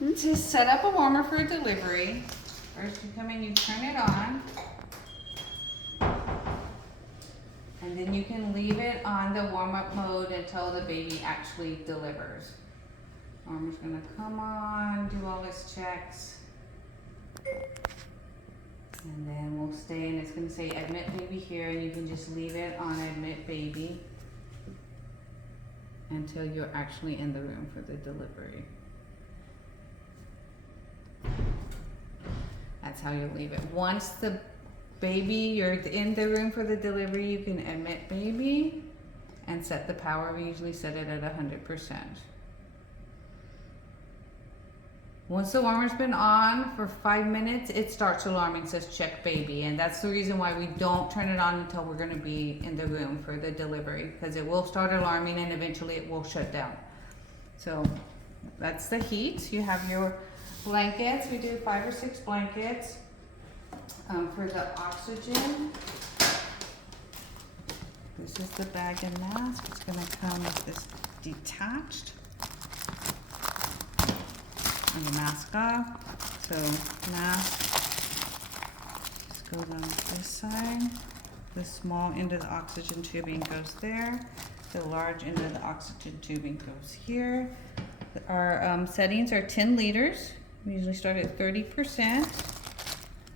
To set up a warmer for delivery, first you come in, you turn it on. And then you can leave it on the warm-up mode until the baby actually delivers. Warmer's gonna come on, do all its checks. And then we'll stay, and it's gonna say admit baby here, and you can just leave it on admit baby until you're actually in the room for the delivery. That's how you leave it. Once the baby, you're in the room for the delivery, you can admit baby and set the power. We usually set it at 100%. Once the warmer's been on for 5 minutes, it starts alarming, says check baby. And that's the reason why we don't turn it on until we're gonna be in the room for the delivery, because it will start alarming and eventually it will shut down. So that's the heat. You have your blankets. We do 5 or 6 blankets. For the oxygen, this is the bag and mask. It's gonna come with this detached. And the mask off. So mask just goes on this side. The small end of the oxygen tubing goes there. The large end of the oxygen tubing goes here. Our settings are 10 liters. We usually start at 30%.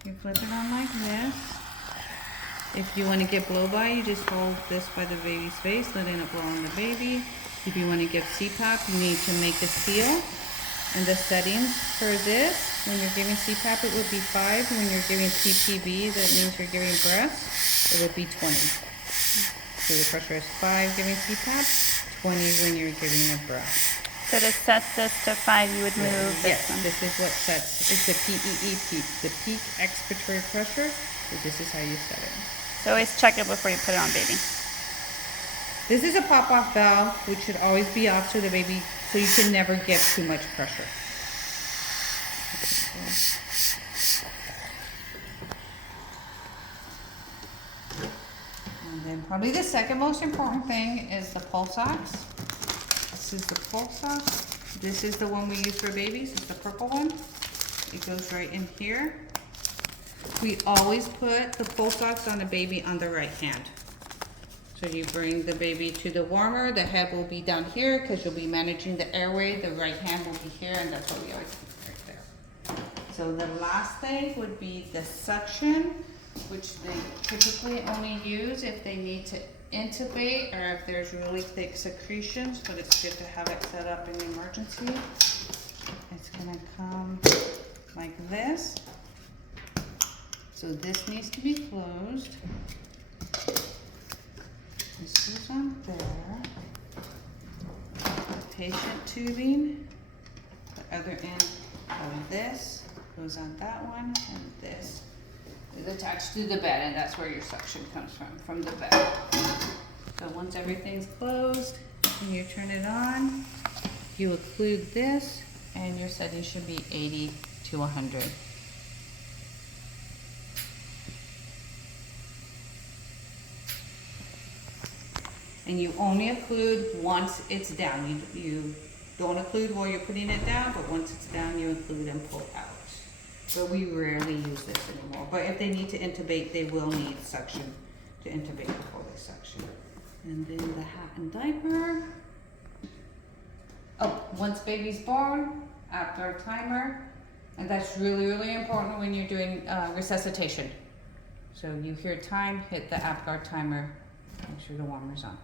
You flip it on like this. If you want to get blow by, you just hold this by the baby's face, letting it blow on the baby. If you want to give CPAP, you need to make a seal. And the settings for this, when you're giving CPAP, it would be 5. When you're giving PPB, that means you're giving breath, it would be 20. So the pressure is 5 giving CPAP, 20 when you're giving a breath. So to set this to 5, you would move Yes, this one. this is what sets, it's the PEE peak, the peak expiratory pressure. So this is how you set it. So always check it before you put it on baby. This is a pop-off valve, which should always be off to the baby, so you can never give too much pressure. And then probably the second most important thing is the pulse ox. This is the pulse ox. This is the one we use for babies. It's the purple one. It goes right in here. We always put the pulse ox on the baby on the right hand. So you bring the baby to the warmer, the head will be down here because you'll be managing the airway, the right hand will be here, and that's what we always keep right there. So the last thing would be the suction, which they typically only use if they need to intubate or if there's really thick secretions, but it's good to have it set up in emergency. It's gonna come like this. So this needs to be closed. This goes on there. The patient tubing, the other end of this goes on that one, and this is attached to the bed, and that's where your suction comes from the bed. So once everything's closed and you turn it on, you occlude this, and your setting should be 80 to 100. And you only occlude once it's down. You don't occlude while you're putting it down, but once it's down, you occlude and pull out. But we rarely use this anymore. But if they need to intubate, they will need suction to intubate before they suction. And then the hat and diaper. Oh, once baby's born, after timer. And that's really, really important when you're doing resuscitation. So you hear time, hit the AppGuard timer, make sure the warmer's on.